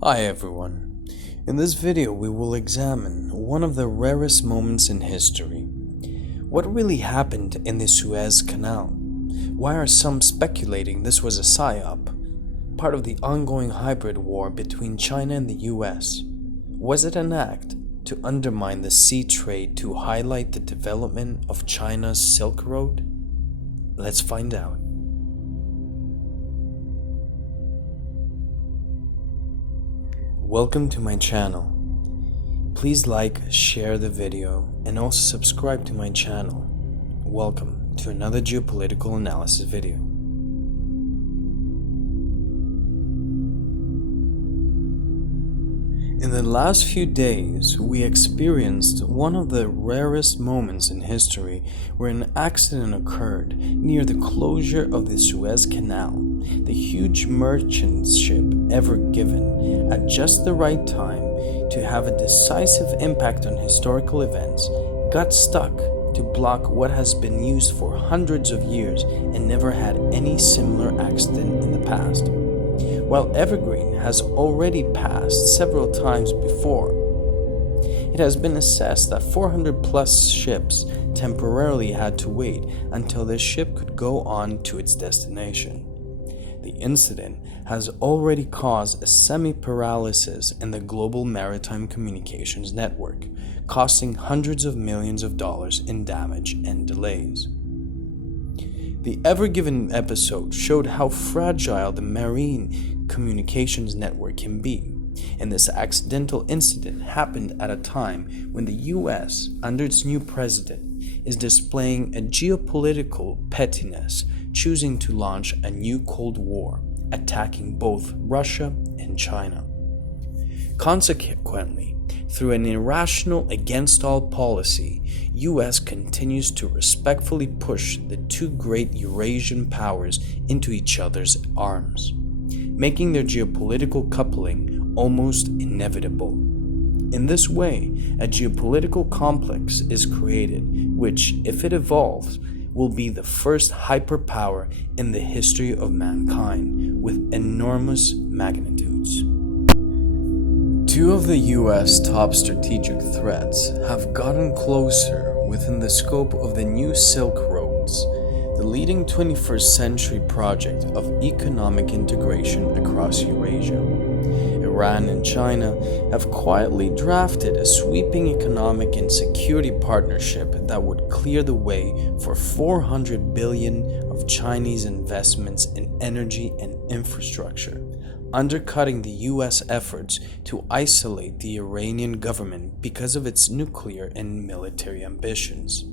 Hi everyone. In this video we will examine one of the rarest moments in history. What really happened in the Suez Canal? Why are some speculating this was a psyop? Part of the ongoing hybrid war between China and the US? Was it an act to undermine the sea trade to highlight the development of China's Silk Road? Let's find out. Welcome to my channel. Please like, share the video, and also subscribe to my channel. Welcome to another geopolitical analysis video. In the last few days, we experienced one of the rarest moments in history where an accident occurred near the closure of the Suez Canal. The huge merchant ship Ever Given, at just the right time to have a decisive impact on historical events, got stuck to block what has been used for hundreds of years and never had any similar accident in the past. While Evergreen has already passed several times before, it has been assessed that 400 plus ships temporarily had to wait until this ship could go on to its destination. The incident has already caused a semi-paralysis in the global maritime communications network, costing hundreds of millions of dollars in damage and delays. The Ever Given episode showed how fragile the marine communications network can be, and this accidental incident happened at a time when the US, under its new president, is displaying a geopolitical pettiness, choosing to launch a new Cold War, attacking both Russia and China. Consequently, through an irrational against-all policy, US continues to respectfully push the two great Eurasian powers into each other's arms, making their geopolitical coupling almost inevitable. In this way, a geopolitical complex is created, which, if it evolves, will be the first hyperpower in the history of mankind, with enormous magnitudes. Two of the US top strategic threats have gotten closer within the scope of the new Silk Roads, the leading 21st century project of economic integration across Eurasia. Iran and China have quietly drafted a sweeping economic and security partnership that would clear the way for 400 billion of Chinese investments in energy and infrastructure, undercutting the US efforts to isolate the Iranian government because of its nuclear and military ambitions.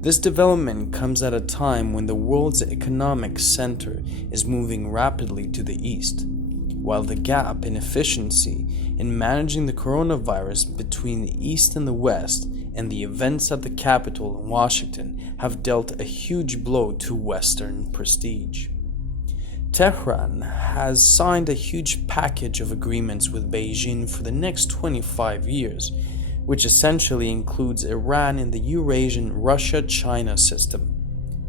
This development comes at a time when the world's economic center is moving rapidly to the east, while the gap in efficiency in managing the coronavirus between the East and the West and the events at the Capitol in Washington have dealt a huge blow to Western prestige. Tehran has signed a huge package of agreements with Beijing for the next 25 years, which essentially includes Iran in the Eurasian Russia-China system.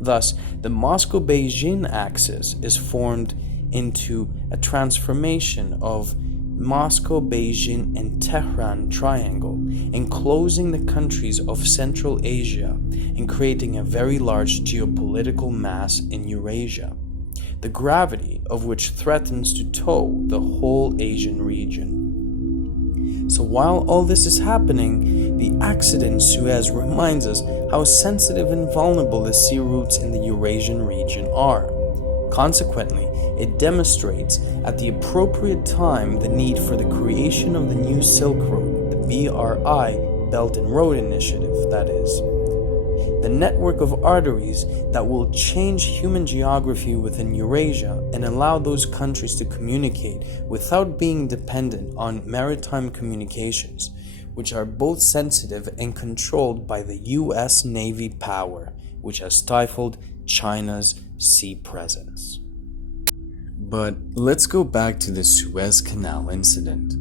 Thus, the Moscow-Beijing axis is formed into a transformation of Moscow, Beijing, and Tehran triangle, enclosing the countries of Central Asia and creating a very large geopolitical mass in Eurasia, the gravity of which threatens to tow the whole Asian region. So while all this is happening, the accident in Suez reminds us how sensitive and vulnerable the sea routes in the Eurasian region are. Consequently, it demonstrates at the appropriate time the need for the creation of the new Silk Road, the BRI, Belt and Road Initiative, that is. The network of arteries that will change human geography within Eurasia and allow those countries to communicate without being dependent on maritime communications, which are both sensitive and controlled by the US Navy power, which has stifled China's sea presence. But let's go back to the Suez Canal incident.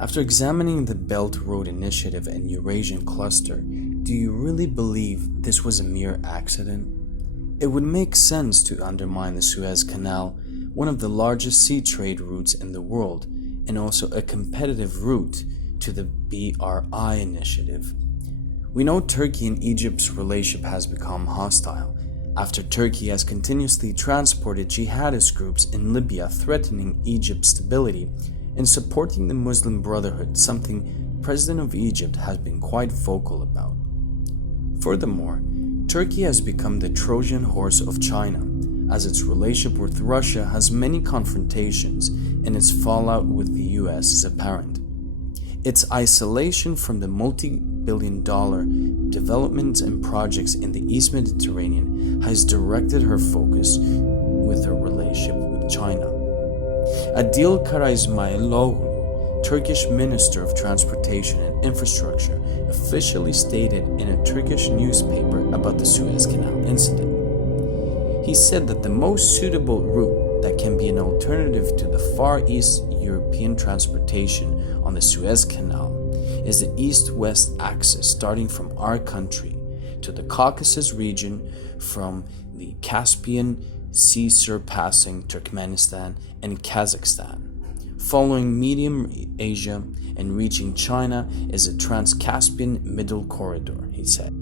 After examining the Belt Road Initiative and Eurasian Cluster, do you really believe this was a mere accident? It would make sense to undermine the Suez Canal, one of the largest sea trade routes in the world, and also a competitive route to the BRI initiative. We know Turkey and Egypt's relationship has become hostile after Turkey has continuously transported jihadist groups in Libya threatening Egypt's stability and supporting the Muslim Brotherhood, something President of Egypt has been quite vocal about. Furthermore, Turkey has become the Trojan horse of China, as its relationship with Russia has many confrontations and its fallout with the US is apparent. Its isolation from the multi-billion-dollar developments and projects in the East Mediterranean has directed her focus with her relationship with China. Adil Karaizmailoğlu, Turkish Minister of Transportation and Infrastructure, officially stated in a Turkish newspaper about the Suez Canal incident. He said that the most suitable route that can be an alternative to the Far East European transportation on the Suez Canal is the east-west axis starting from our country to the Caucasus region, from the Caspian Sea surpassing Turkmenistan and Kazakhstan. Following Medium Asia and reaching China is a Trans-Caspian Middle Corridor, he said.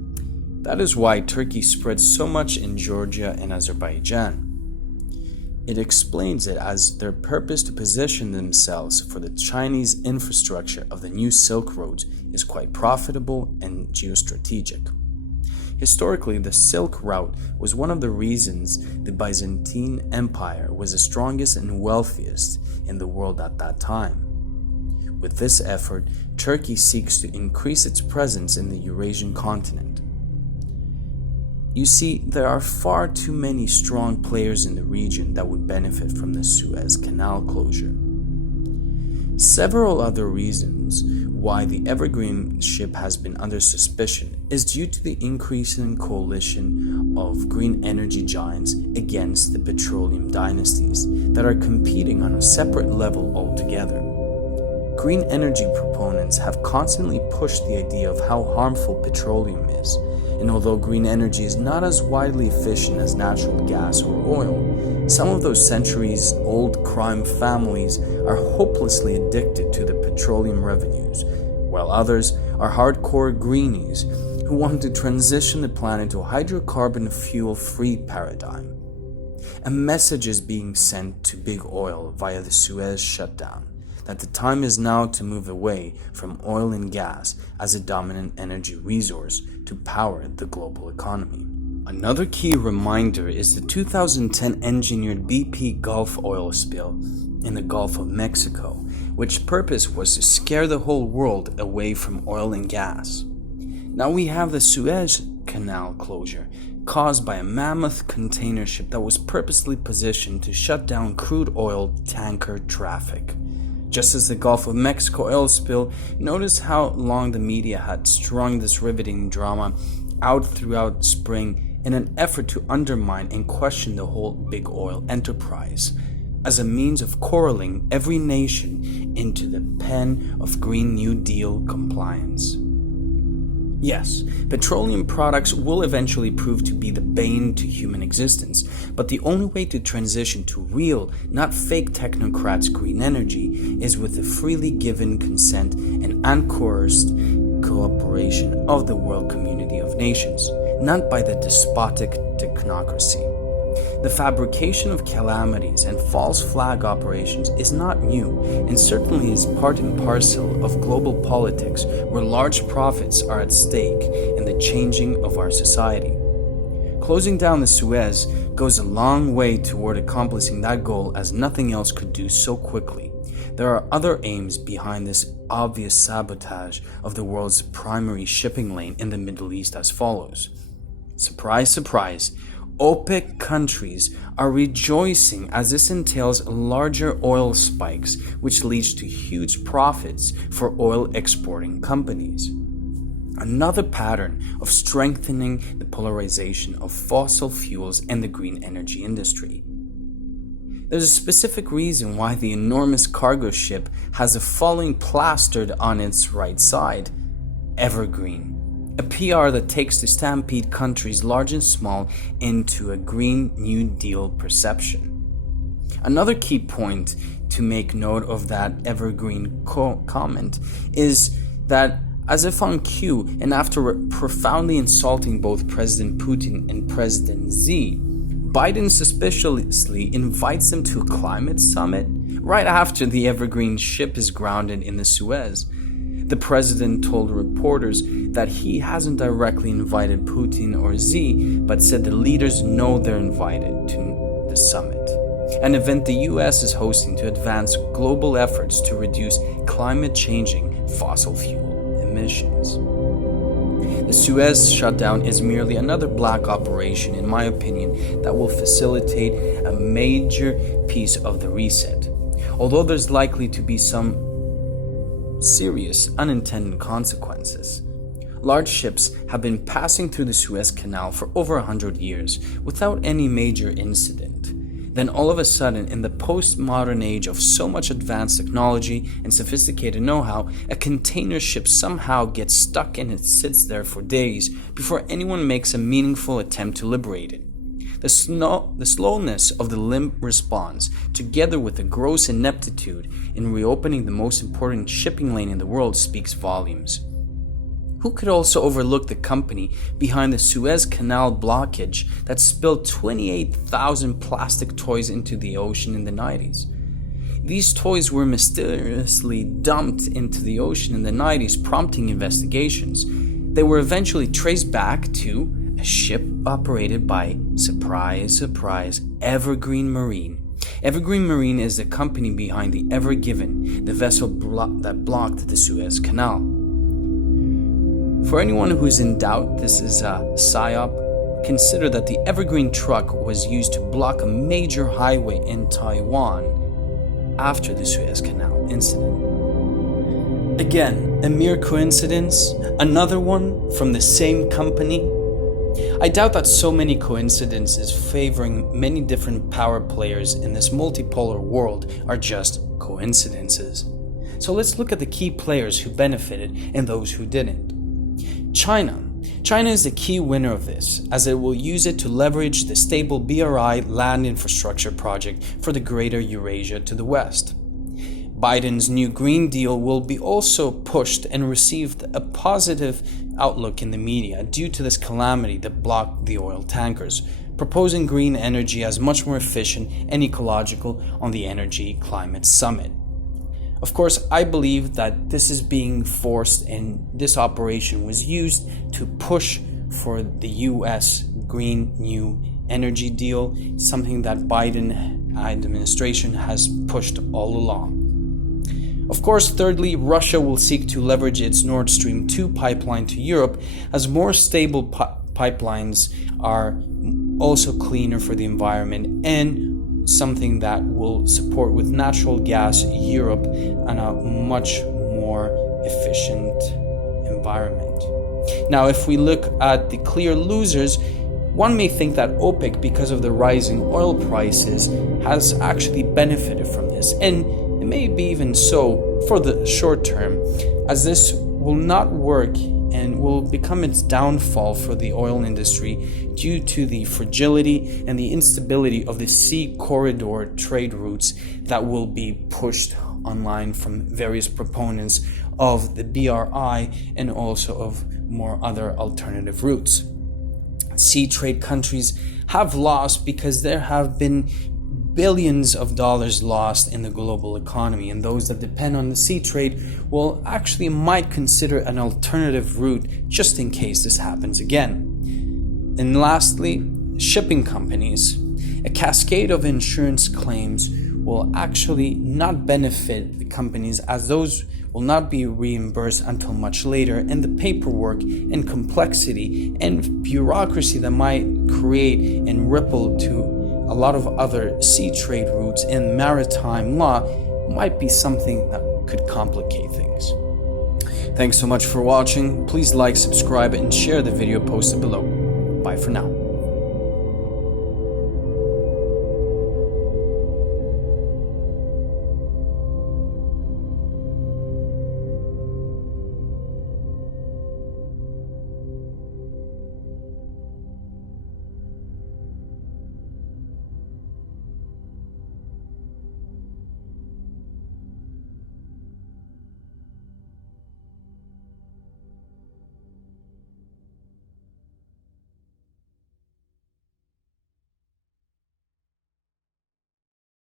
That is why Turkey spreads so much in Georgia and Azerbaijan. It explains it as their purpose to position themselves for the Chinese infrastructure of the new Silk Roads is quite profitable and geostrategic. Historically, the Silk Route was one of the reasons the Byzantine Empire was the strongest and wealthiest in the world at that time. With this effort, Turkey seeks to increase its presence in the Eurasian continent. You see, there are far too many strong players in the region that would benefit from the Suez Canal closure. Several other reasons why the Evergreen ship has been under suspicion is due to the increasing coalition of green energy giants against the petroleum dynasties that are competing on a separate level altogether. Green energy proponents have constantly pushed the idea of how harmful petroleum is, and although green energy is not as widely efficient as natural gas or oil, some of those centuries-old crime families are hopelessly addicted to the petroleum revenues, while others are hardcore greenies who want to transition the planet to a hydrocarbon fuel-free paradigm. A message is being sent to big oil via the Suez shutdown that the time is now to move away from oil and gas as a dominant energy resource to power the global economy. Another key reminder is the 2010 engineered BP Gulf oil spill in the Gulf of Mexico, which purpose was to scare the whole world away from oil and gas. Now we have the Suez Canal closure caused by a mammoth container ship that was purposely positioned to shut down crude oil tanker traffic. Just as the Gulf of Mexico oil spill, notice how long the media had strung this riveting drama out throughout spring in an effort to undermine and question the whole big oil enterprise as a means of corralling every nation into the pen of Green New Deal compliance. Yes, petroleum products will eventually prove to be the bane to human existence, but the only way to transition to real, not fake technocrats' green energy is with the freely given consent and uncoerced cooperation of the world community of nations, not by the despotic technocracy. The fabrication of calamities and false flag operations is not new and certainly is part and parcel of global politics where large profits are at stake in the changing of our society. Closing down the Suez goes a long way toward accomplishing that goal, as nothing else could do so quickly. There are other aims behind this obvious sabotage of the world's primary shipping lane in the Middle East as follows. Surprise, surprise. OPEC countries are rejoicing as this entails larger oil spikes, which leads to huge profits for oil exporting companies. Another pattern of strengthening the polarization of fossil fuels and the green energy industry. There's a specific reason why the enormous cargo ship has the following plastered on its right side: Evergreen. A PR that takes to stampede countries large and small into a Green New Deal perception. Another key point to make note of that evergreen comment is that, as if on cue, and after profoundly insulting both President Putin and President Xi, Biden suspiciously invites him to a climate summit right after the evergreen ship is grounded in the Suez. The president told reporters that he hasn't directly invited Putin or Xi, but said the leaders know they're invited to the summit, an event the US is hosting to advance global efforts to reduce climate-changing fossil fuel emissions. The Suez shutdown is merely another black operation, in my opinion, that will facilitate a major piece of the reset, although there's likely to be some serious unintended consequences. Large ships have been passing through the Suez Canal for over 100 years without any major incident. Then all of a sudden, in the postmodern age of so much advanced technology and sophisticated know-how, a container ship somehow gets stuck and it sits there for days before anyone makes a meaningful attempt to liberate it. The slowness of the limp response, together with the gross ineptitude in reopening the most important shipping lane in the world, speaks volumes. Who could also overlook the company behind the Suez Canal blockage that spilled 28,000 plastic toys into the ocean in the 90s? These toys were mysteriously dumped into the ocean in the 90s, prompting investigations. They were eventually traced back to a ship operated by, surprise, surprise, Evergreen Marine. Evergreen Marine is the company behind the Ever Given, the vessel that blocked the Suez Canal. For anyone who is in doubt this is a psyop, consider that the Evergreen truck was used to block a major highway in Taiwan after the Suez Canal incident. Again, a mere coincidence? Another one from the same company? I doubt that so many coincidences favoring many different power players in this multipolar world are just coincidences. So let's look at the key players who benefited and those who didn't. China is the key winner of this, as it will use it to leverage the stable BRI land infrastructure project for the greater Eurasia to the west. Biden's new Green Deal will be also pushed and received a positive outlook in the media due to this calamity that blocked the oil tankers, proposing green energy as much more efficient and ecological on the Energy Climate Summit. Of course, I believe that this is being forced and this operation was used to push for the US Green New Energy Deal, something that Biden administration has pushed all along. Of course, thirdly, Russia will seek to leverage its Nord Stream 2 pipeline to Europe, as more stable pipelines are also cleaner for the environment and something that will support with natural gas Europe on a much more efficient environment. Now, if we look at the clear losers, one may think that OPEC, because of the rising oil prices, has actually benefited from this, and it may be even so for the short term, as this will not work and will become its downfall for the oil industry due to the fragility and the instability of the sea corridor trade routes that will be pushed online from various proponents of the BRI and also of more other alternative routes. Sea trade countries have lost because there have been billions of dollars lost in the global economy, and those that depend on the sea trade will actually might consider an alternative route just in case this happens again. And lastly, shipping companies. A cascade of insurance claims will actually not benefit the companies, as those will not be reimbursed until much later, and the paperwork and complexity and bureaucracy that might create and ripple to a lot of other sea trade routes and maritime law might be something that could complicate things. Thanks so much for watching. Please like, subscribe, and share the video posted below. Bye for now.